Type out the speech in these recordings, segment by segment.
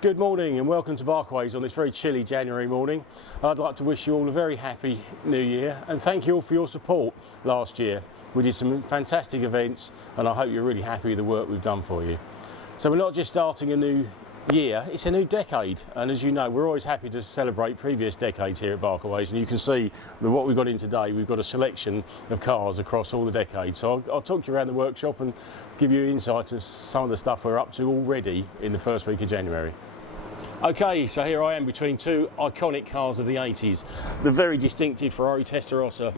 Good morning and welcome to Barkaways on this very chilly January morning. I'd like to wish you all a very happy new year and thank you all for your support last year. We did some fantastic events and I hope you're really happy with the work we've done for you. So we're not just starting a new year, it's a new decade, and as you know we're always happy to celebrate previous decades here at Barkaways, and you can see that what we've got in today, we've got a selection of cars across all the decades. So I'll talk you around the workshop and give you insights of some of the stuff we're up to already in the first week of January. Okay, so here I am between two iconic cars of the 80s. The very distinctive Ferrari Testarossa.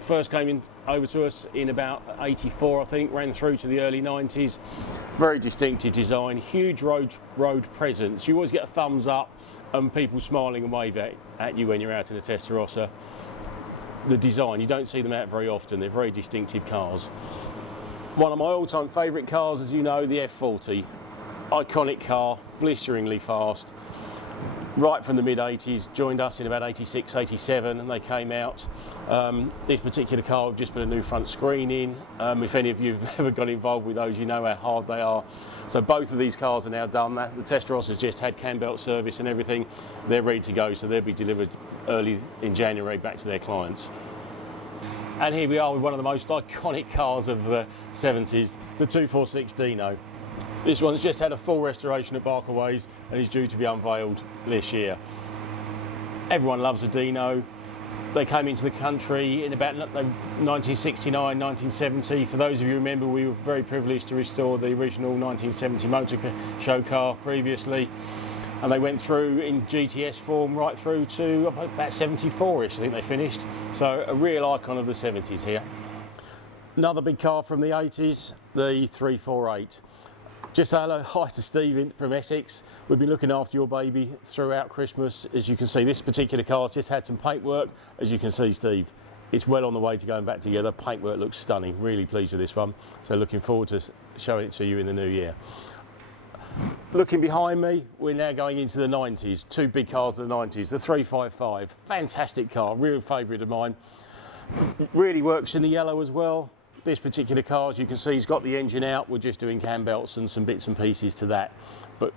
First came in over to us in about 84, I think, ran through to the early 90s. Very distinctive design, huge road presence. You always get a thumbs up and people smiling and wave at you when you're out in a Testarossa. The design, you don't see them out very often. They're very distinctive cars. One of my all-time favourite cars, as you know, the F40. Iconic car, blisteringly fast, right from the mid-80s, joined us in about 86, 87 and they came out. This particular car, we've just put a new front screen in. If any of you have ever got involved with those, you know how hard they are. So both of these cars are now done. The Testarossa has just had cam belt service and everything. They're ready to go, so they'll be delivered early in January back to their clients. And here we are with one of the most iconic cars of the 70s, the 246 Dino. This one's just had a full restoration at Barkaways and is due to be unveiled this year. Everyone loves a Dino. They came into the country in about 1969, 1970. For those of you who remember, we were very privileged to restore the original 1970 motor show car previously. And they went through in GTS form right through to about 74-ish, I think they finished. So a real icon of the 70s here. Another big car from the 80s, the 348. Just say hello, hi to Steve from Essex. We've been looking after your baby throughout Christmas. As you can see, this particular car's just had some paintwork. As you can see, Steve, it's well on the way to going back together. Paintwork looks stunning, really pleased with this one. So looking forward to showing it to you in the new year. Looking behind me, we're now going into the 90s. Two big cars of the 90s, the 355. Fantastic car, real favourite of mine. Really works in the yellow as well. This particular car, as you can see, has got the engine out. We're just doing cam belts and some bits and pieces to that. But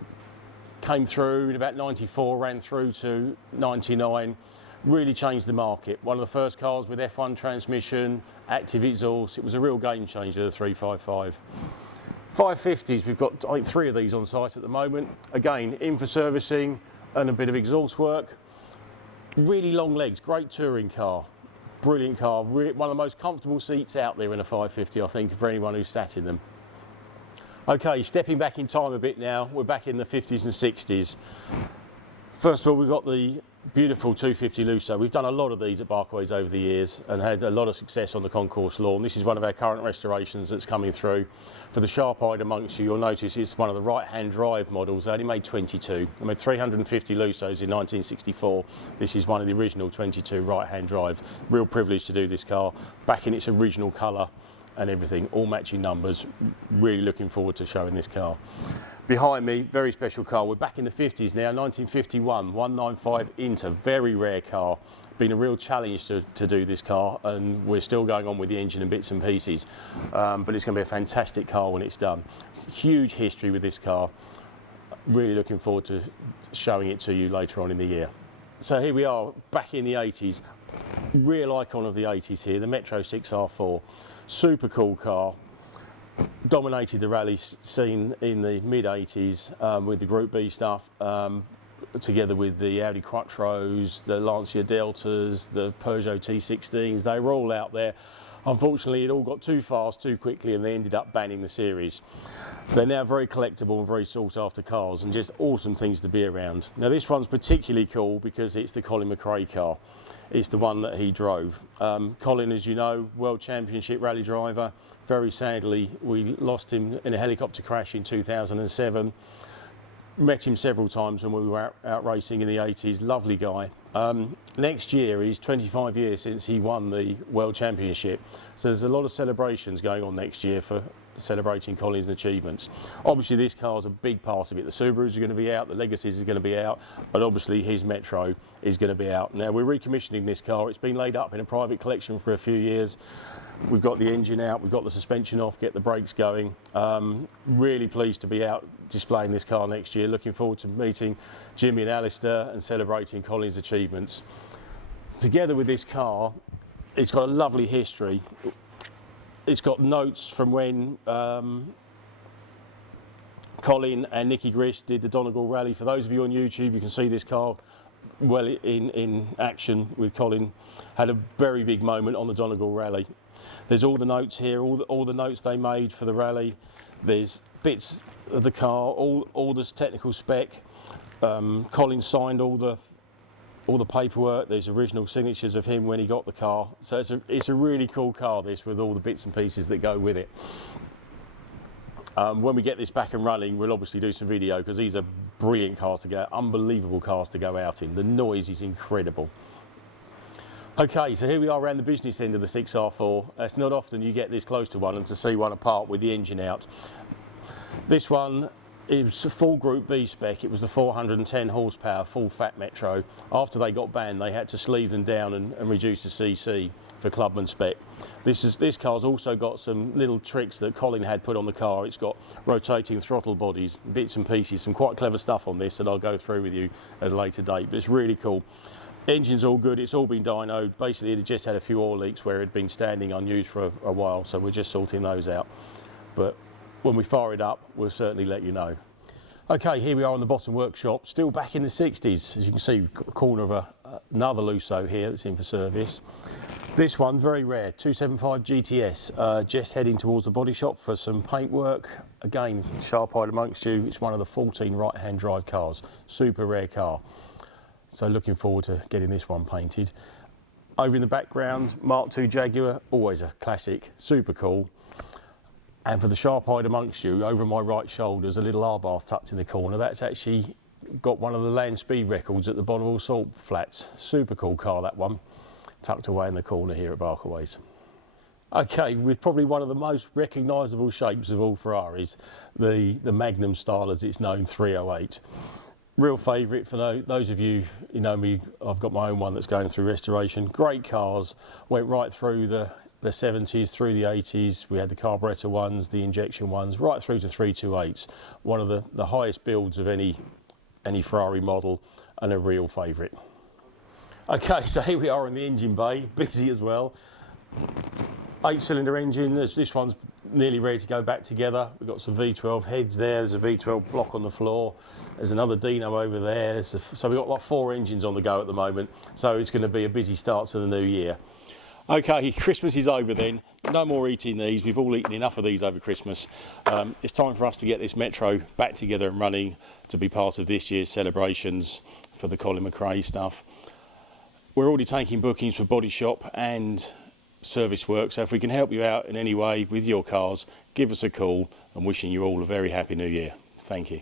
came through in about 94, ran through to 99. Really changed the market. One of the first cars with F1 transmission, active exhaust. It was a real game changer, the 355. 550s, we've got, I think, 3 of these on site at the moment. Again, in for servicing and a bit of exhaust work. Really long legs, great touring car. Brilliant car, one of the most comfortable seats out there in a 550, I think, for anyone who's sat in them. Okay, stepping back in time a bit now, we're back in the 50s and 60s. First of all, we've got the beautiful 250 Lusso. We've done a lot of these at Barkaways over the years and had a lot of success on the concourse lawn. This is one of our current restorations that's coming through. For the sharp-eyed amongst you, you'll notice it's one of the right-hand drive models. They only made 22. They made 350 Lussos in 1964. This is one of the original 22 right-hand drive. Real privilege to do this car, back in its original colour and everything, all matching numbers. Really looking forward to showing this car. Behind me, very special car. We're back in the 50s now, 1951, 195 Inter, very rare car. Been a real challenge to do this car, and we're still going on with the engine and bits and pieces. But it's going to be a fantastic car when it's done. Huge history with this car. Really looking forward to showing it to you later on in the year. So here we are, back in the 80s. Real icon of the 80s here, the Metro 6R4. Super cool car. Dominated the rally scene in the mid-80s with the Group B stuff, together with the Audi Quattros, the Lancia Deltas, the Peugeot T16s. They were all out there. Unfortunately, it all got too fast too quickly and they ended up banning the series. They're now very collectible and very sought after cars and just awesome things to be around. Now this one's particularly cool because it's the Colin McRae car. It's the one that he drove. Colin, as you know, World Championship rally driver. Very sadly, we lost him in a helicopter crash in 2007. Met him several times when we were out racing in the 80s. Lovely guy. Next year, he's 25 years since he won the World Championship. So there's a lot of celebrations going on next year for celebrating Colin's achievements. Obviously, this car's a big part of it. The Subarus are going to be out, the Legacies are going to be out, and obviously his Metro is going to be out. Now, we're recommissioning this car. It's been laid up in a private collection for a few years. We've got the engine out, we've got the suspension off, get the brakes going. Really pleased to be out displaying this car next year. Looking forward to meeting Jimmy and Alistair and celebrating Colin's achievements. Together with this car, it's got a lovely history. It's got notes from when Colin and Nicky Grist did the Donegal Rally. For those of you on YouTube, you can see this car well in action with Colin. Had a very big moment on the Donegal Rally. There's all the notes here, all the notes they made for the rally. There's bits of the car, all this technical spec. Colin signed all the paperwork. There's original signatures of him when he got the car. So it's a really cool car, this, with all the bits and pieces that go with it. When we get this back and running, we'll obviously do some video, because these are brilliant cars to go, unbelievable cars to go out in. The noise is incredible. Okay, so here we are around the business end of the 6R4. It's not often you get this close to one and to see one apart with the engine out. This one is a full Group B spec. It was the 410 horsepower full fat Metro. After they got banned, they had to sleeve them down and reduce the CC for clubman spec. This car's also got some little tricks that Colin had put on the car. It's got rotating throttle bodies, bits and pieces, some quite clever stuff on this that I'll go through with you at a later date, but it's really cool. Engine's all good, it's all been dynoed. Basically, it just had a few oil leaks where it had been standing unused for a while, so we're just sorting those out. But when we fire it up, we'll certainly let you know. Okay, here we are in the bottom workshop, still back in the 60s. As you can see, we've got the corner of another Lusso here that's in for service. This one, very rare, 275 GTS, just heading towards the body shop for some paint work. Again, sharp-eyed amongst you, it's one of the 14 right-hand drive cars, super rare car. So looking forward to getting this one painted. Over in the background, Mark II Jaguar, always a classic, super cool. And for the sharp-eyed amongst you, over my right shoulder is a little R-bath tucked in the corner. That's actually got one of the land speed records at the bottom of all salt flats. Super cool car, that one, tucked away in the corner here at Barkaways. Okay, with probably one of the most recognisable shapes of all Ferraris, the Magnum style as it's known, 308. Real favourite for those of you who know me. I've got my own one that's going through restoration. Great cars, went right through the 70s, through the 80s. We had the carburettor ones, the injection ones, right through to 328s. One of the highest builds of any Ferrari model, and a real favourite. Okay, so here we are in the engine bay, busy as well. 8-cylinder engine. This one's nearly ready to go back together. We've got some V12 heads there. There's a V12 block on the floor. There's another Dino over there. So we've got like 4 engines on the go at the moment. So it's going to be a busy start to the new year. Okay, Christmas is over then. No more eating these. We've all eaten enough of these over Christmas. It's time for us to get this Metro back together and running to be part of this year's celebrations for the Colin McRae stuff. We're already taking bookings for body shop and service work, so if we can help you out in any way with your cars, give us a call, and wishing you all a very happy new year. Thank you.